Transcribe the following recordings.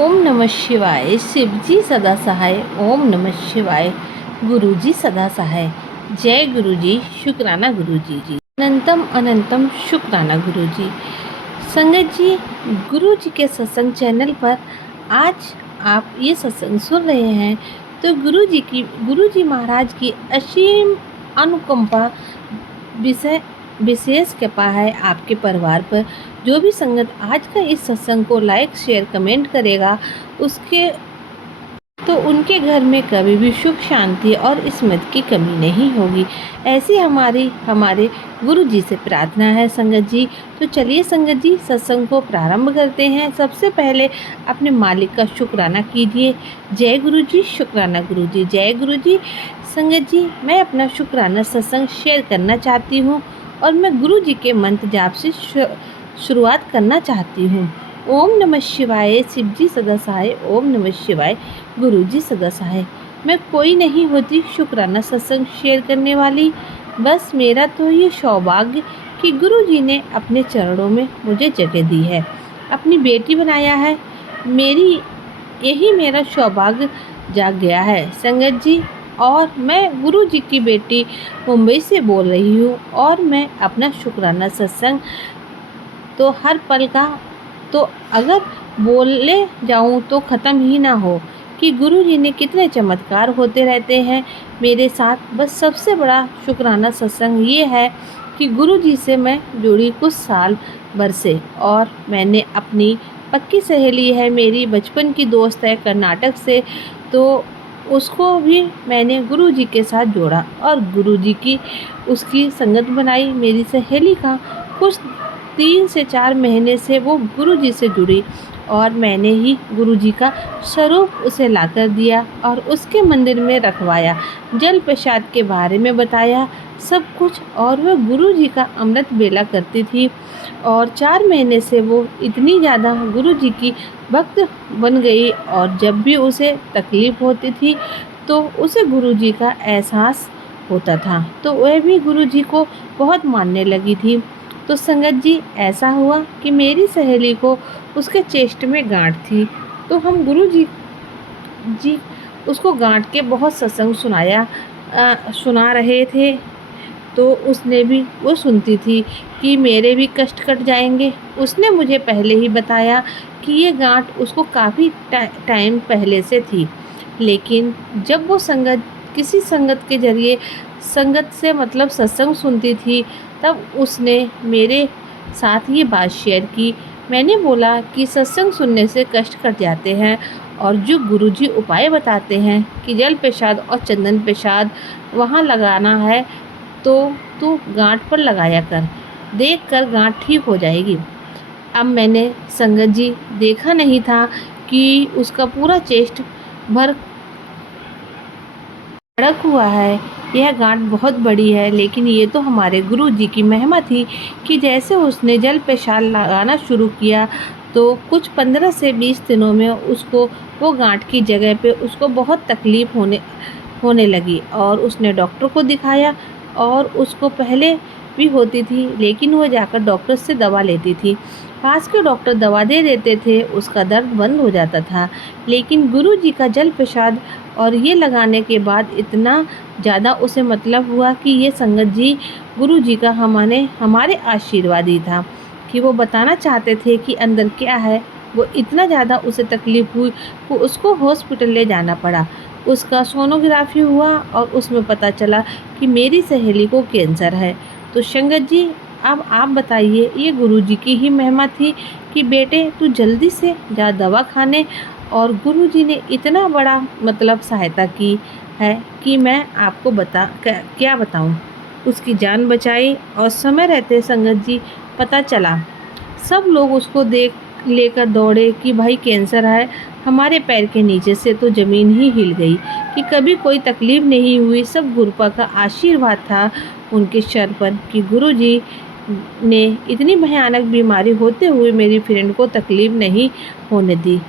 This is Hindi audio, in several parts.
ओम नमः शिवाय। शिवजी सदा सहाय। ओम नमः शिवाय। गुरुजी सदा सहाय। जय गुरुजी। शुक्राना गुरुजी जी। अनंतम अनंतम शुक्राना गुरुजी। संगत जी, गुरुजी के सत्संग चैनल पर आज आप ये सत्संग सुन रहे हैं तो गुरुजी महाराज की असीम अनुकंपा विशेष कृपा है आपके परिवार पर। जो भी संगत आज का इस सत्संग को लाइक शेयर कमेंट करेगा उनके घर में कभी भी सुख शांति और स्मृति की कमी नहीं होगी। ऐसी हमारे गुरु जी से प्रार्थना है संगत जी। तो चलिए संगत जी, सत्संग को प्रारंभ करते हैं। सबसे पहले अपने मालिक का शुक्राना कीजिए। जय गुरु जी। शुक्राना गुरु जी। जय गुरु जी। संगत जी, मैं अपना शुक्राना सत्संग शेयर करना चाहती हूँ और मैं गुरु जी के मंत्र जाप से शुरुआत करना चाहती हूँ। ओम नमः शिवाय। शिवजी सदा सहाय। ओम नमः शिवाय। गुरुजी सदा सहाय। मैं कोई नहीं होती शुक्राना सत्संग शेयर करने वाली, बस मेरा तो ये सौभाग्य कि गुरुजी ने अपने चरणों में मुझे जगह दी है, अपनी बेटी बनाया है। यही मेरा सौभाग्य जाग गया है संगत जी। और मैं गुरुजी की बेटी मुंबई से बोल रही हूँ और मैं अपना शुक्राना सत्संग तो हर पल का तो अगर बोले जाऊं तो ख़त्म ही ना हो कि गुरुजी ने कितने चमत्कार होते रहते हैं मेरे साथ। बस सबसे बड़ा शुक्राना सत्संग ये है कि गुरुजी से मैं जुड़ी कुछ साल भर से, और मैंने अपनी पक्की सहेली है, मेरी बचपन की दोस्त है कर्नाटक से, तो उसको भी मैंने गुरुजी के साथ जोड़ा और गुरुजी की उसकी संगत बनाई। मेरी सहेली का कुछ 3 से 4 महीने से वो गुरुजी से जुड़ी और मैंने ही गुरुजी का स्वरूप उसे लाकर दिया और उसके मंदिर में रखवाया, जल प्रसाद के बारे में बताया सब कुछ, और वह गुरुजी का अमृत बेला करती थी। और 4 महीने से वो इतनी ज़्यादा गुरुजी की भक्त बन गई और जब भी उसे तकलीफ़ होती थी तो उसे गुरुजी का एहसास होता था, तो वह भी गुरुजी को बहुत मानने लगी थी। तो संगत जी, ऐसा हुआ कि मेरी सहेली को उसके चेस्ट में गांठ थी, तो हम गुरुजी उसको गांठ के बहुत सत्संग सुना रहे थे, तो उसने भी वो सुनती थी कि मेरे भी कष्ट कट जाएंगे। उसने मुझे पहले ही बताया कि ये गांठ उसको काफ़ी टाइम पहले से थी, लेकिन जब वो किसी संगत के जरिए संगत से मतलब सत्संग सुनती थी तब उसने मेरे साथ ये बात शेयर की। मैंने बोला कि सत्संग सुनने से कष्ट कट जाते हैं और जो गुरुजी उपाय बताते हैं कि जल प्रसाद और चंदन प्रसाद वहाँ लगाना है तो तू गांठ पर लगाया कर, देख कर गांठ ठीक हो जाएगी। अब मैंने संगत जी देखा नहीं था कि उसका पूरा चेस्ट भर भड़क हुआ है। यह गांठ बहुत बड़ी है, लेकिन ये तो हमारे गुरुजी की महिमा थी कि जैसे उसने जल प्रसाद लगाना शुरू किया तो कुछ 15 से 20 दिनों में उसको वो गांठ की जगह पे उसको बहुत तकलीफ़ होने लगी और उसने डॉक्टर को दिखाया। और उसको पहले भी होती थी, लेकिन वो जाकर डॉक्टर से दवा लेती थी। पास के डॉक्टर दवा दे देते थे, उसका दर्द बंद हो जाता था, लेकिन गुरुजी का जल प्रसाद और ये लगाने के बाद इतना ज़्यादा उसे मतलब हुआ कि ये संगत जी गुरुजी का हमारे आशीर्वाद ही था कि वो बताना चाहते थे कि अंदर क्या है। वो इतना ज़्यादा उसे तकलीफ़ हुई वो उसको हॉस्पिटल ले जाना पड़ा। उसका सोनोग्राफी हुआ और उसमें पता चला कि मेरी सहेली को कैंसर है। तो संगत जी, अब आप बताइए, ये गुरुजी की ही महिमा थी कि बेटे तू जल्दी से जा दवा खाने, और गुरुजी ने इतना बड़ा मतलब सहायता की है कि मैं आपको क्या बताऊं। उसकी जान बचाई और समय रहते संगत जी पता चला, सब लोग उसको लेकर दौड़े कि भाई कैंसर है। हमारे पैर के नीचे से तो ज़मीन ही हिल गई कि कभी कोई तकलीफ़ नहीं हुई। सब गुरुपा का आशीर्वाद था उनके सर पर कि गुरुजी ने इतनी भयानक बीमारी होते हुए मेरी फ्रेंड को तकलीफ़ नहीं होने दी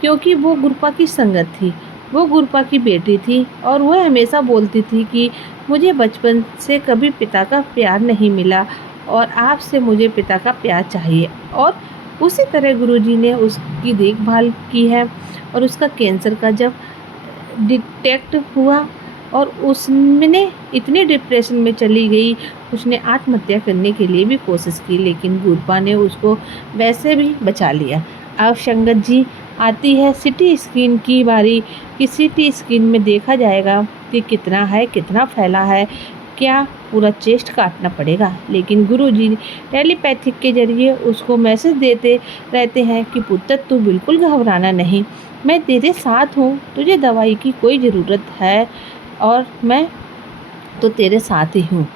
क्योंकि वो गुरुपा की संगत थी, वो गुरुपा की बेटी थी। और वह हमेशा बोलती थी कि मुझे बचपन से कभी पिता का प्यार नहीं मिला और आपसे मुझे पिता का प्यार चाहिए। और उसी तरह गुरुजी ने उसकी देखभाल की है और उसका कैंसर का जब डिटेक्ट हुआ और उसने इतने डिप्रेशन में चली गई, उसने आत्महत्या करने के लिए भी कोशिश की, लेकिन गुरपा ने उसको वैसे भी बचा लिया। अब संगत जी आती है सिटी स्कैन की बारी कि सिटी स्कैन में देखा जाएगा कि कितना है, कितना फैला है, क्या पूरा चेस्ट काटना पड़ेगा। लेकिन गुरुजी टेलीपैथिक के जरिए उसको मैसेज देते रहते हैं कि पुत्र तू बिल्कुल घबराना नहीं, मैं तेरे साथ हूँ, तुझे दवाई की कोई ज़रूरत है और मैं तो तेरे साथ ही हूँ,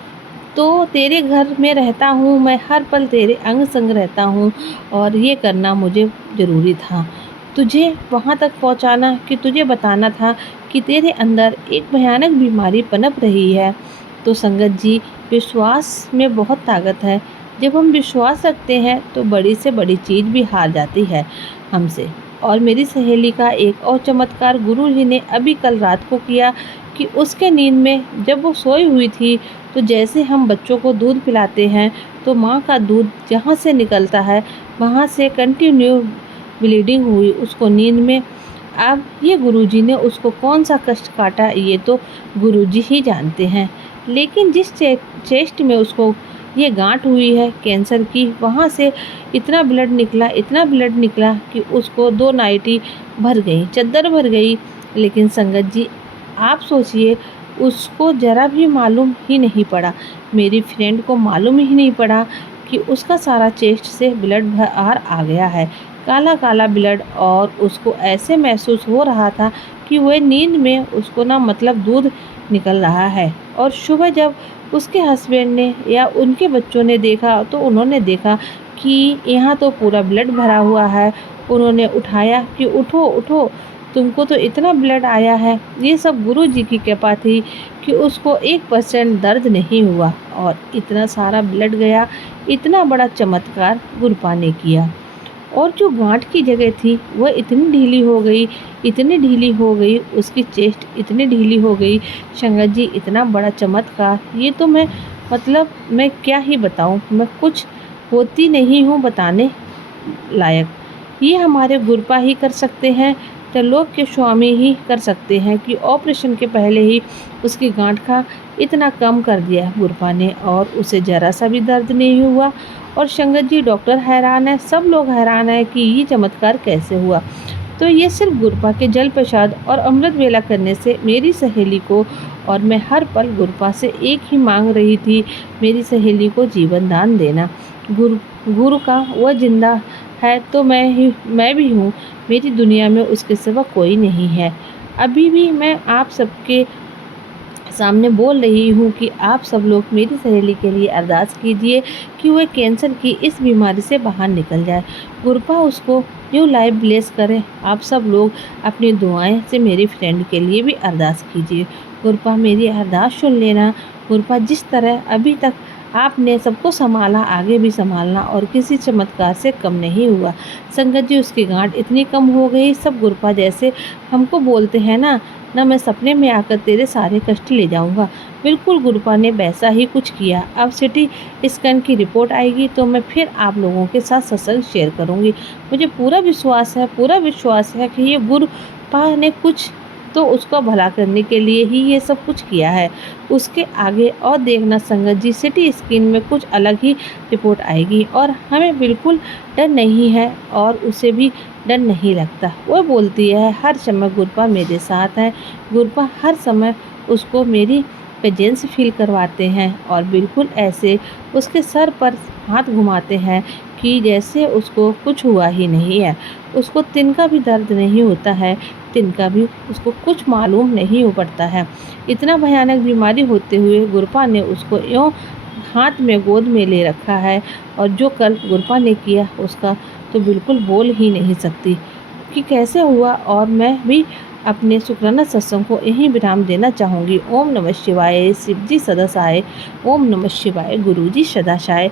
तो तेरे घर में रहता हूँ, मैं हर पल तेरे अंग संग रहता हूँ और ये करना मुझे ज़रूरी था, तुझे वहाँ तक पहुँचाना कि तुझे बताना था कि तेरे अंदर एक भयानक बीमारी पनप रही है। तो संगत जी विश्वास में बहुत ताकत है, जब हम विश्वास रखते हैं तो बड़ी से बड़ी चीज़ भी हार जाती है हमसे। और मेरी सहेली का एक और चमत्कार गुरुजी ने अभी कल रात को किया कि उसके नींद में जब वो सोई हुई थी, तो जैसे हम बच्चों को दूध पिलाते हैं तो माँ का दूध जहाँ से निकलता है वहाँ से कंटिन्यू ब्लीडिंग हुई उसको नींद में। अब ये गुरुजी ने उसको कौन सा कष्ट काटा ये तो गुरुजी ही जानते हैं, लेकिन जिस चेस्ट में उसको ये गांठ हुई है कैंसर की, वहाँ से इतना ब्लड निकला, इतना ब्लड निकला कि उसको 2 नाइटी भर गई, चद्दर भर गई। लेकिन संगत जी आप सोचिए, उसको ज़रा भी मालूम ही नहीं पड़ा, मेरी फ्रेंड को मालूम ही नहीं पड़ा कि उसका सारा चेस्ट से ब्लड बाहर आ गया है, काला काला ब्लड। और उसको ऐसे महसूस हो रहा था कि वह नींद में उसको ना मतलब दूध निकल रहा है। और सुबह जब उसके हस्बैंड ने या उनके बच्चों ने देखा तो उन्होंने देखा कि यहाँ तो पूरा ब्लड भरा हुआ है। उन्होंने उठाया कि उठो उठो, तुमको तो इतना ब्लड आया है। ये सब गुरुजी की कृपा थी कि उसको 1% दर्द नहीं हुआ और इतना सारा ब्लड गया। इतना बड़ा चमत्कार गुरपा ने किया। और जो गांठ की जगह थी वह इतनी ढीली हो गई, इतनी ढीली हो गई, उसकी चेस्ट इतनी ढीली हो गई। संगत जी इतना बड़ा चमत्कार, ये तो मैं मतलब मैं क्या ही बताऊं, मैं कुछ होती नहीं हूँ बताने लायक। ये हमारे गुरपा ही कर सकते हैं, त्रिलोक के स्वामी ही कर सकते हैं कि ऑपरेशन के पहले ही उसकी गांठ का इतना कम कर दिया गुरपा ने और उसे ज़रा सा भी दर्द नहीं हुआ। और संगत जी डॉक्टर हैरान है, सब लोग हैरान है कि ये चमत्कार कैसे हुआ। तो ये सिर्फ गुरपा के जल प्रसाद और अमृत वेला करने से मेरी सहेली को, और मैं हर पल गुरपा से एक ही मांग रही थी, मेरी सहेली को जीवन दान देना। गुरु का वह जिंदा है तो मैं भी हूँ, मेरी दुनिया में उसके सिवा कोई नहीं है। अभी भी मैं आप सबके सामने बोल रही हूँ कि आप सब लोग मेरी सहेली के लिए अरदास कीजिए कि वह कैंसर की इस बीमारी से बाहर निकल जाए, गुरपा उसको न्यू लाइफ ब्लेस करे। आप सब लोग अपनी दुआएं से मेरी फ्रेंड के लिए भी अरदास कीजिए। गुरपा मेरी अरदास सुन लेना। गुरपा जिस तरह अभी तक आपने सबको संभाला, आगे भी संभालना और किसी चमत्कार से कम नहीं हुआ। संगत जी उसकी गांठ इतनी कम हो गई, सब गुरपा जैसे हमको बोलते हैं ना, मैं सपने में आकर तेरे सारे कष्ट ले जाऊंगा। बिल्कुल गुरपा ने वैसा ही कुछ किया। अब सिटी स्कैन की रिपोर्ट आएगी तो मैं फिर आप लोगों के साथ सत्संग शेयर करूंगी। मुझे पूरा विश्वास है कि ये गुरपा ने कुछ तो उसका भला करने के लिए ही ये सब कुछ किया है। उसके आगे और देखना संगत जी, सिटी स्कैन में कुछ अलग ही रिपोर्ट आएगी और हमें बिल्कुल डर नहीं है और उसे भी डर नहीं लगता। वो बोलती है हर समय गुरपा मेरे साथ है। गुरपा हर समय उसको मेरी प्रेजेंस फील करवाते हैं और बिल्कुल ऐसे उसके सर पर हाथ घुमाते हैं कि जैसे उसको कुछ हुआ ही नहीं है। उसको तिनका भी दर्द नहीं होता है, तिनका भी उसको कुछ मालूम नहीं पड़ता है। इतना भयानक बीमारी होते हुए गुरपा ने उसको यूँ हाथ में गोद में ले रखा है और जो कल गुरपा ने किया उसका तो बिल्कुल बोल ही नहीं सकती कि कैसे हुआ। और मैं भी अपने शुक्राना सत्संग को यहीं विराम देना चाहूँगी। ओम नमः शिवाय, शिव जी सदा सहाय। ओम नमः शिवाय, गुरु जी सदा सहाय।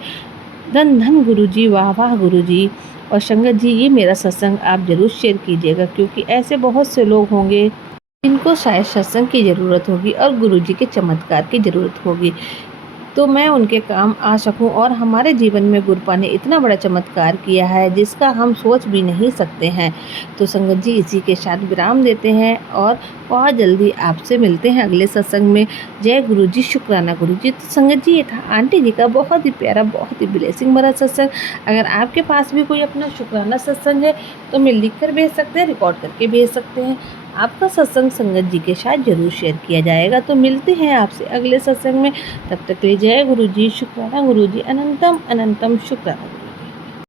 धन धन गुरु जी, वाह वाह गुरु जी। और संगत जी ये मेरा सत्संग आप ज़रूर शेयर कीजिएगा, क्योंकि ऐसे बहुत से लोग होंगे जिनको शायद सत्संग की ज़रूरत होगी और गुरु जी के चमत्कार की ज़रूरत होगी। तो मैं उनके काम आ सकूं और हमारे जीवन में गुरुपा ने इतना बड़ा चमत्कार किया है जिसका हम सोच भी नहीं सकते हैं। तो संगत जी इसी के साथ विराम देते हैं और बहुत जल्दी आपसे मिलते हैं अगले सत्संग में। जय गुरु जी, शुक्राना गुरु जी। तो संगत जी ये था आंटी जी का बहुत ही प्यारा, बहुत ही ब्लेसिंग भरा सत्संग। अगर आपके पास भी कोई अपना शुक्राना सत्संग है तो मैं लिख कर भेज सकते हैं, रिकॉर्ड करके भेज सकते हैं। आपका सत्संग संगत जी के साथ जरूर शेयर किया जाएगा। तो मिलते हैं आपसे अगले सत्संग में। तब तक के लिए जय गुरु जी, शुक्राना गुरु जी, अनंतम अनंतम शुक्राना।